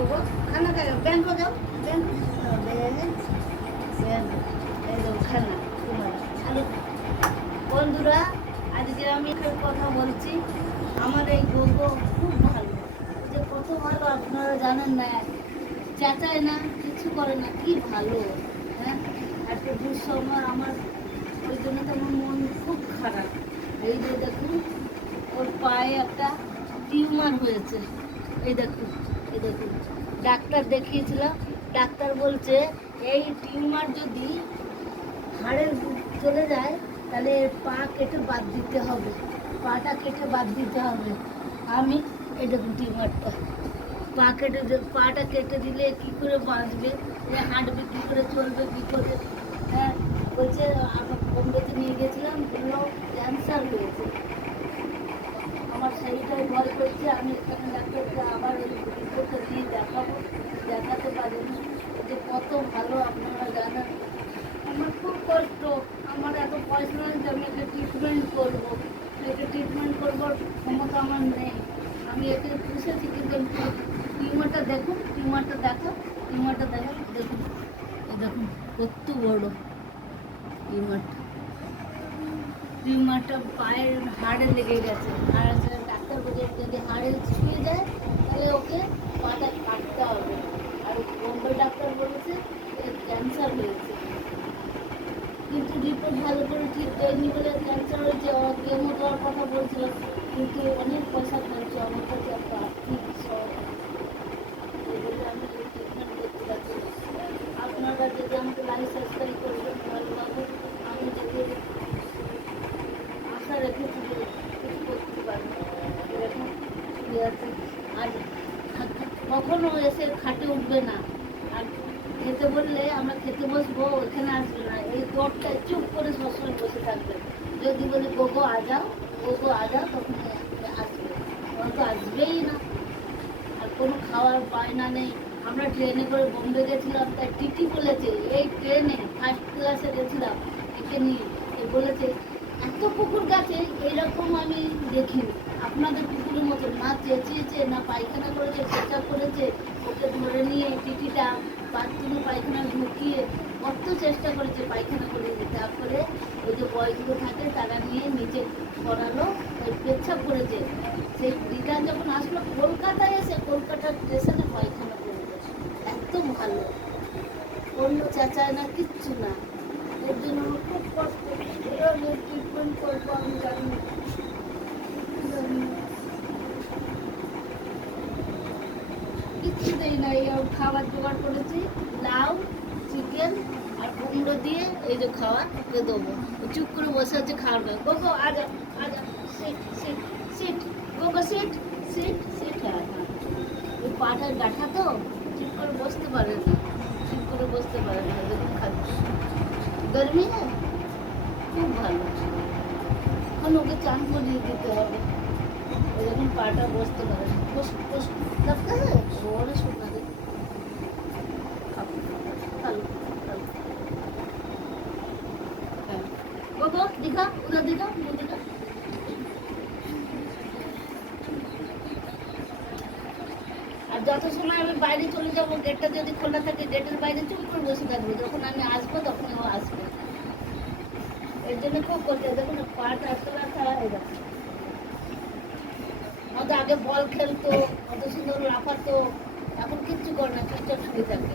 गोगो खाना खाएगा बैंक हो जाओ बैंक খানা আলু বন্ধুরা আজকে আমি কথা বলছি আমার এই গোগো খুব ভালো যে কত ভালো আপনারা জানেন না চেঁচায় না কিছু করে না কি ভালো হ্যাঁ একটা দুঃসময় আমার ওই জন্য তো আমার মন খুব খারাপ এই যে দেখুন ওর পায়ে একটা টিউমার হয়েছে এই দেখুন ডাক্তার দেখিয়েছিলাম ডাক্তার বলছে এই টিউমার যদি হাড়ে চলে যায় তাহলে পা কেটে বাদ দিতে হবে পাটা কেটে বাদ দিতে হবে আমি এই দেখুন টিউমারটা পাটা কেটে দিলে কী করে বাঁচবে হাঁটবে কী করে চলবে কী করে হ্যাঁ বলছে আমার বোম্বেতে নিয়ে গেছিলাম বললো ক্যান্সার হয়েছে আমার সেইটাই ভয় করছে আমি এখানে ডাক্তারকে আবার ওই রিপোর্টটা দিয়ে দেখাতে পারিনি যে কত ভালো আপনারা জানেন আমার খুব কষ্ট আমার এত পয়সা নেই যে আমি একে ট্রিটমেন্ট করবো করবার ক্ষমতা আমার নেই আমি একে পুষেছি কিন্তু টিউমারটা দেখুন দেখুন এই দেখুন কত বড় টিউমারটা পায়ের হাড়ে লেগে গেছে আর ডাক্তার বলছে যদি হাড়ে ছুঁয়ে যায় তাহলে ওকে পাটা কাটতে হবে আর বোম্বে ডাক্তার বলেছে ক্যান্সার হয়েছে কিন্তু রিপোর্ট ভালো করে ঠিক দেয়নি বলে ক্যান্সার হয়েছে কেমো দেওয়ার কথা বলছিল কিন্তু অনেক পয়সা খরচ আমার কাছে একটা আর্থিক আমি ট্রিটমেন্ট করতে পারছি আপনারা যদি আমাকে লাইক সাবস্ক্রাইব করবেন ভালোভাবে আমি যদি আশা রেখেছি যে কিছু করতে পারবো এরকম আর কখনো এসে খাটে উঠবে না আর খেতে বললে আমরা খেতে বসবো ওইখানে আসবে না এই দরটায় চুপ করে সবসময় বসে থাকবে যদি বলি গোগো আ যাও তখন আসবে তো আসবেই না আর কোনো খাওয়ার বায়না নেই আমরা ট্রেনে করে বোম্বে গেছিলাম তাই টিটি বলেছে এই ট্রেনে ফার্স্ট ক্লাসে গেছিলাম একে নিয়ে বলেছে এত কুকুর গাছে এইরকম আমি দেখিনি আপনাদের কুকুরের মতো না চেঁচিয়েছে না পায়খানা করেছে পেঁচা করেছে ওকে ধরে নিয়ে টিটিটা বাথরুমে পায়খানা ঢুকিয়ে কত চেষ্টা করেছে পায়খানা করে দিতে তারপরে ওই যে বয়গুলো থাকে তারা নিয়ে নিচে করালো ওই পেচ্ছাপ করেছে সেই রিটার্ন যখন আসলো কলকাতায় এসে কলকাতার স্টেশনে পায়খানা করেছে এত ভালো অন্য চেঁচায় না কিচ্ছু না এর জন্য আমার খুব কষ্ট ট্রিটমেন্ট করবো আমি জানি কিচ্ছু দেই না এই খাবার জোগাড় করেছি লাউ চিকেন আর কুমড়ো দিয়ে এই যে খাবার ওকে দেবো চুপ করে বসে আছে খাওয়ার খায় গোগো আজা সিট গোগো সিট হ্যাঁ ওই পাটার গাঠা তো চুপ করে বসতে পারে না দেখুন খাচ্ছে গরমি না খুব ভালো এখন ওকে চান করিয়ে দিতে হবে ওই যখন পাটা বসতে পারে না लगता है और सुना दे वो दिखा उधर दिखा আর যত সময় আমি বাইরে চলে যাবো গেটটা যদি খোলা থাকে গেটের বাইরে চুপ করে বসে থাকবো যখন আমি আসবো তখন ও আসবে এর জন্য খুব করতে দেখুন পাটা একটা এরকম আমাদের আগে বল খেলতো কত সুন্দর লাফাতো এখন কিচ্ছু করে না চুপচাপ শুয়ে থাকে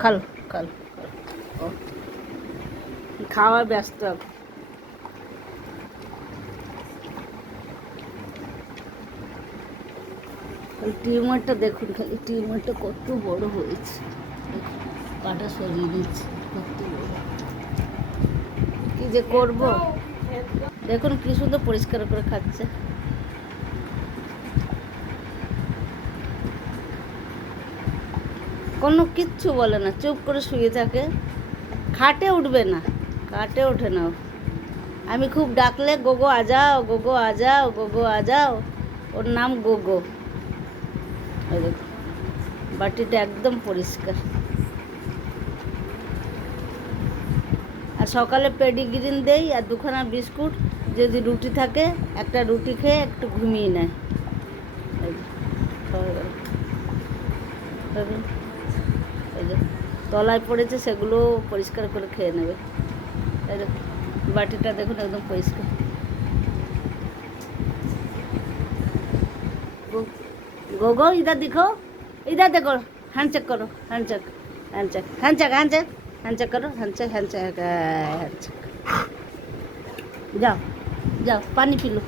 খাল খাওয়া ব্যস্ত টিউমারটা দেখুন খালি টিউমারটা কত বড় হয়েছে পাটা সরিয়ে দিচ্ছে কত বড় কি যে করব দেখুন কি সুন্দর পরিষ্কার করে খাচ্ছে কোনো কিচ্ছু বলে না চুপ করে শুয়ে থাকে খাটে উঠবে না খাটে ওঠে না আমি খুব ডাকলে গোগো আ যাও ওর নাম গোগো ওই দেখো বাটিটা একদম পরিষ্কার আর সকালে পেডিগ্রিন দেই আর দুখানা বিস্কুট যদি রুটি থাকে একটা রুটি খেয়ে একটু ঘুমিয়ে নেয়। এই যে, হয়ে গেল। দেখুন, এই যে তলায় পড়েছে, সেগুলো পরিষ্কার করে খেয়ে নেবে। এই দেখুন, বাটিটা দেখুন একদম পরিষ্কার। गोगो इधर दिखो, इधर देखो, हैंडचेक करो, हैंडचेक हैंडचेक हैंडचेक हैंडचेक हैंडचेक करो, हैंडचेक हैंडचेक हैंडचेक। जाओ जाओ पानी पी लो।